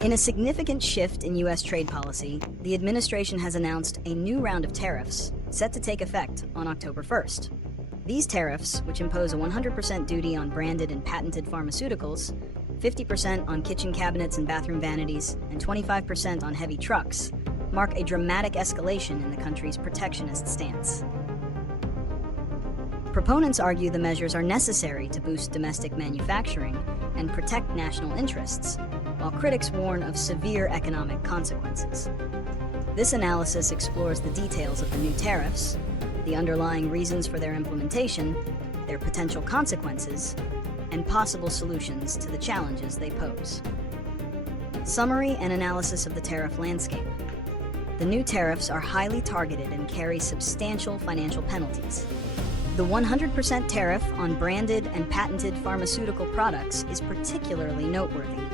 In a significant shift in U.S. trade policy, the administration has announced a new round of tariffs set to take effect on October 1st. These tariffs, which impose a 100% duty on branded and patented pharmaceuticals, 50% on kitchen cabinets and bathroom vanities, and 25% on heavy trucks, mark a dramatic escalation in the country's protectionist stance. Proponents argue the measures are necessary to boost domestic manufacturing and protect national interests, while critics warn of severe economic consequences. This analysis explores the details of the new tariffs, the underlying reasons for their implementation, their potential consequences, and possible solutions to the challenges they pose. Summary and analysis of the tariff landscape. The new tariffs are highly targeted and carry substantial financial penalties. The 100% tariff on branded and patented pharmaceutical products is particularly noteworthy.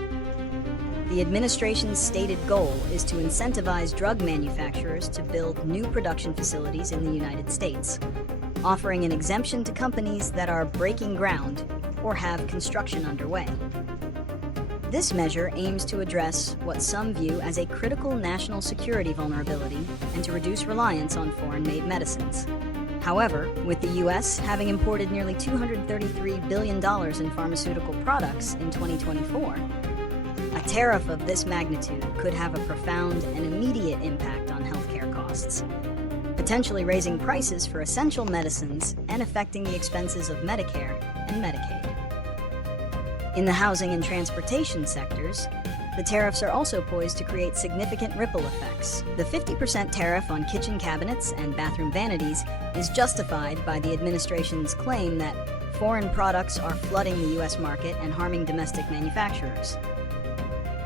The administration's stated goal is to incentivize drug manufacturers to build new production facilities in the United States, offering an exemption to companies that are breaking ground or have construction underway. This measure aims to address what some view as a critical national security vulnerability and to reduce reliance on foreign-made medicines. However, with the U.S. having imported nearly $233 billion in pharmaceutical products in 2024, a tariff of this magnitude could have a profound and immediate impact on healthcare costs, potentially raising prices for essential medicines and affecting the expenses of Medicare and Medicaid. In the housing and transportation sectors, the tariffs are also poised to create significant ripple effects. The 50% tariff on kitchen cabinets and bathroom vanities is justified by the administration's claim that foreign products are flooding the U.S. market and harming domestic manufacturers.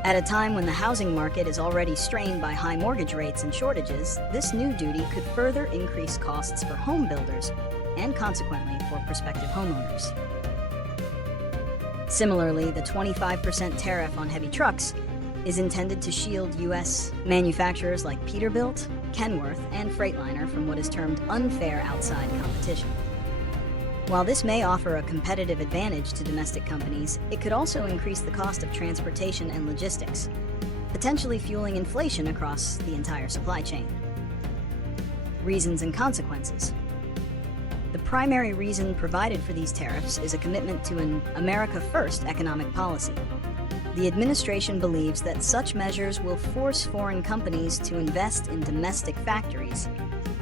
At a time when the housing market is already strained by high mortgage rates and shortages, this new duty could further increase costs for home builders and consequently for prospective homeowners. Similarly, the 25% tariff on heavy trucks is intended to shield U.S. manufacturers like Peterbilt, Kenworth, and Freightliner from what is termed unfair outside competition. While this may offer a competitive advantage to domestic companies, it could also increase the cost of transportation and logistics, potentially fueling inflation across the entire supply chain. Reasons and consequences. The primary reason provided for these tariffs is a commitment to an America First economic policy. The administration believes that such measures will force foreign companies to invest in domestic factories,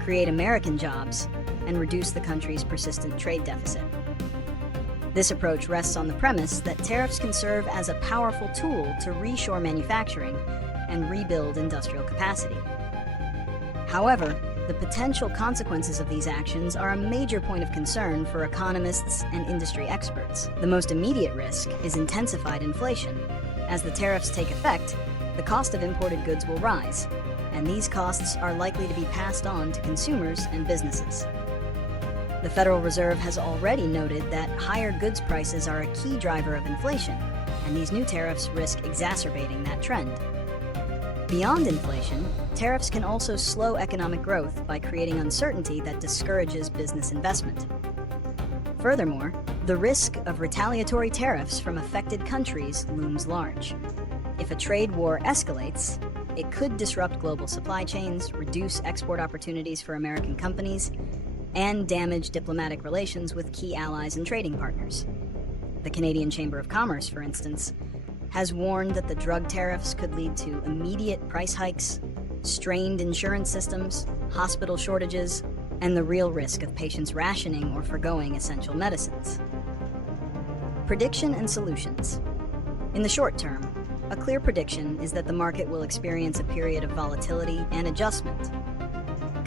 create American jobs, and reduce the country's persistent trade deficit. This approach rests on the premise that tariffs can serve as a powerful tool to reshore manufacturing and rebuild industrial capacity. However, the potential consequences of these actions are a major point of concern for economists and industry experts. The most immediate risk is intensified inflation. As the tariffs take effect, the cost of imported goods will rise, and these costs are likely to be passed on to consumers and businesses. The Federal Reserve has already noted that higher goods prices are a key driver of inflation, and these new tariffs risk exacerbating that trend. Beyond inflation, tariffs can also slow economic growth by creating uncertainty that discourages business investment. Furthermore, the risk of retaliatory tariffs from affected countries looms large. If a trade war escalates, it could disrupt global supply chains, reduce export opportunities for American companies, and damage diplomatic relations with key allies and trading partners. The Canadian Chamber of Commerce, for instance, has warned that the drug tariffs could lead to immediate price hikes, strained insurance systems, hospital shortages, and the real risk of patients rationing or forgoing essential medicines. Prediction and solutions. In the short term, a clear prediction is that the market will experience a period of volatility and adjustment.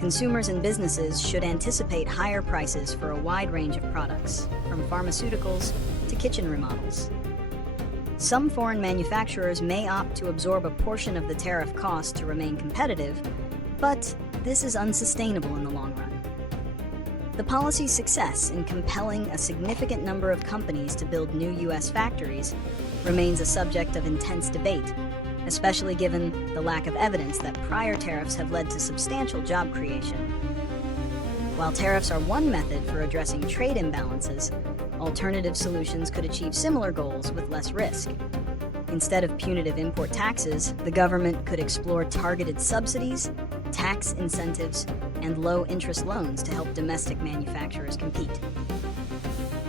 Consumers and businesses should anticipate higher prices for a wide range of products, from pharmaceuticals to kitchen remodels. Some foreign manufacturers may opt to absorb a portion of the tariff cost to remain competitive, but this is unsustainable in the long run. The policy's success in compelling a significant number of companies to build new U.S. factories remains a subject of intense debate, especially given the lack of evidence that prior tariffs have led to substantial job creation. While tariffs are one method for addressing trade imbalances, alternative solutions could achieve similar goals with less risk. Instead of punitive import taxes, the government could explore targeted subsidies, tax incentives, and low-interest loans to help domestic manufacturers compete.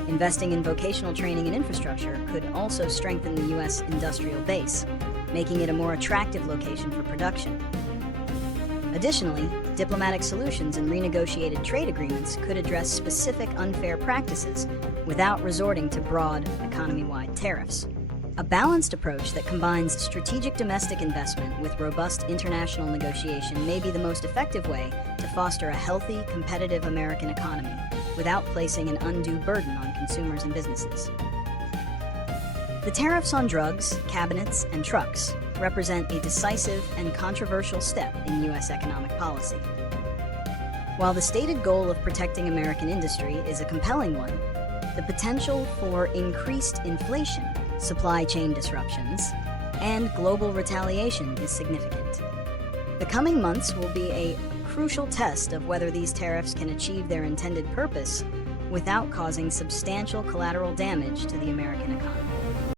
Investing in vocational training and infrastructure could also strengthen the U.S. industrial base, making it a more attractive location for production. Additionally, diplomatic solutions and renegotiated trade agreements could address specific unfair practices without resorting to broad, economy-wide tariffs. A balanced approach that combines strategic domestic investment with robust international negotiation may be the most effective way to foster a healthy, competitive American economy without placing an undue burden on consumers and businesses. The tariffs on drugs, cabinets, and trucks represent a decisive and controversial step in U.S. economic policy. While the stated goal of protecting American industry is a compelling one, the potential for increased inflation, supply chain disruptions, and global retaliation is significant. The coming months will be a crucial test of whether these tariffs can achieve their intended purpose without causing substantial collateral damage to the American economy.